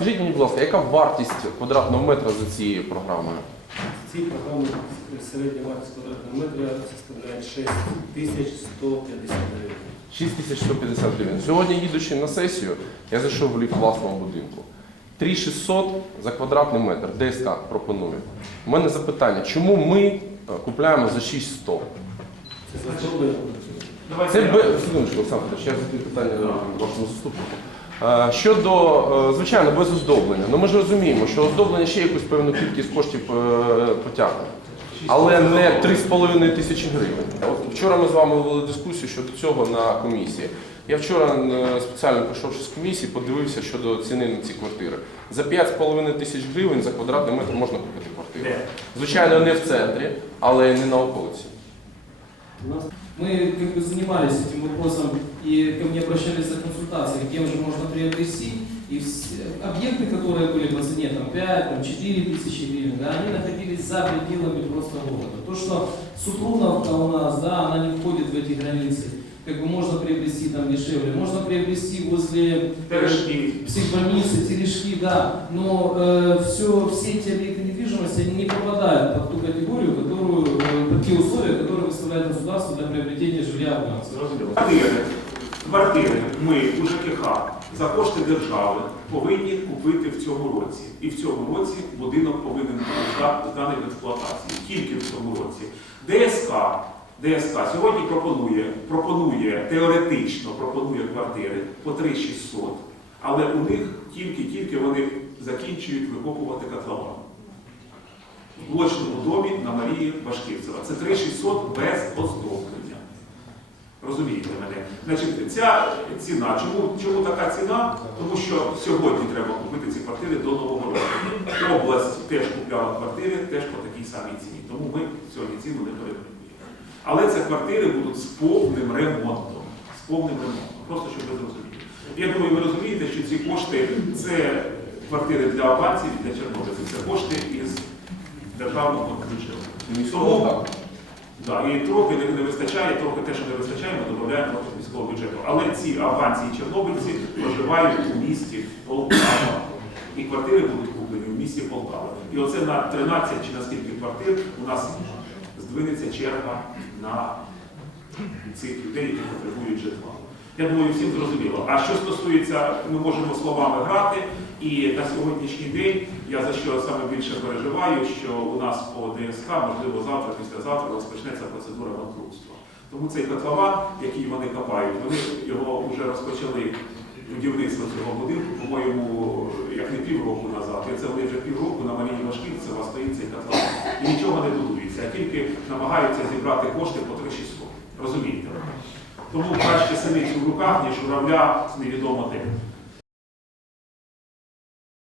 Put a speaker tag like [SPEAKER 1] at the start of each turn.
[SPEAKER 1] Скажіть мені, будь ласка, яка вартість квадратного метра за цією програмою?
[SPEAKER 2] Ці програми середня вартість квадратного метра составляє 6150 гривень.
[SPEAKER 1] 6150 гривень. Сьогодні, їдучи на сесію, я зайшов в ліфт власного будинку. 3600 за квадратний метр. ДСК пропонує. У мене запитання, чому ми е, купляємо за 6100?
[SPEAKER 2] Це застроєно.
[SPEAKER 1] Це б... Секундочку, Олександр, я задаю питання вашому заступнику. Е, Щодо, е, звичайно, без оздоблення. Ну ми ж розуміємо, що оздоблення ще якусь певну кількість коштів е, потягне. Але не 3,5 тисячі гривень. От вчора ми з вами вели дискусію щодо цього на комісії. Я вчора спеціально прийшовши з комісії, подивився щодо ціни на ці квартири. За 5,5 тисяч гривень за квадратний метр можна купити квартиру. Звичайно, не в центрі, але не на околиці.
[SPEAKER 3] Мы как бы занимались этим вопросом и ко мне обращались за консультацией, кем же можно приобрести. И все объекты, которые были по цене там, 5, там, 4 тысячи гривен, да, они находились за пределами просто города. То, что Супруновка у нас, да, она не входит в эти границы. Как бы можно приобрести там дешевле, можно приобрести возле
[SPEAKER 4] Терешки.
[SPEAKER 3] психбольницы, терешки, да, но э, все, все эти объекты недвижимости, они не выставляет для приобретения жилья у нас.
[SPEAKER 4] Квартири, квартири ми у ЖКХ за кошти держави повинні купити в цьому році. І в цьому році будинок повинен бути зданий в експлуатації. Тільки в цьому році. ДСК, ДСК сьогодні пропонує, пропонує теоретично пропонує квартири по 3600, але у них тільки-тільки вони закінчують викопувати котлован. В блочному домі на Марії Башківцева. Це 3600 без оздоблення. Розумієте мене? Значить, ця ціна, чому, чому така ціна? Тому що сьогодні треба купити ці квартири до Нового року. Область теж купляла квартири, теж по такій самій ціні. Тому ми сьогодні ціну не перекупуємо. Але ці квартири будуть з повним ремонтом. З повним ремонтом. Просто щоб ви зрозуміли. Я думаю, ви розумієте, що ці кошти це квартири для авансів і для чорнобильців. Це кошти із державного бюджету. Тому
[SPEAKER 1] Так.
[SPEAKER 4] Да, і трохи не, не вистачає, трохи те, що не вистачає, ми додаємо трохи міського бюджету. Але ці аванці і чорнобильці проживають у місті Полтава. І квартири будуть куплені в місті Полтава. І оце на 13 чи на скільки квартир у нас здвинеться черга на цих людей, які потребують житла. Я думаю, всім зрозуміло. А що стосується, ми можемо словами грати, і на сьогоднішній день я за що саме більше переживаю, що у нас по ДСК, можливо, завтра, післязавтра розпочнеться процедура банкрутства. Тому цей котлован, який вони копають, вони його вже розпочали будівництво цього будинку, по-моєму, як не півроку назад. І це вони вже півроку на Марії Вашківцева стоїть цей котлован. І нічого не будується, а тільки намагаються зібрати кошти по 3600. Розумієте? Тому краще самі в руках, ніж журавля з невідомо де.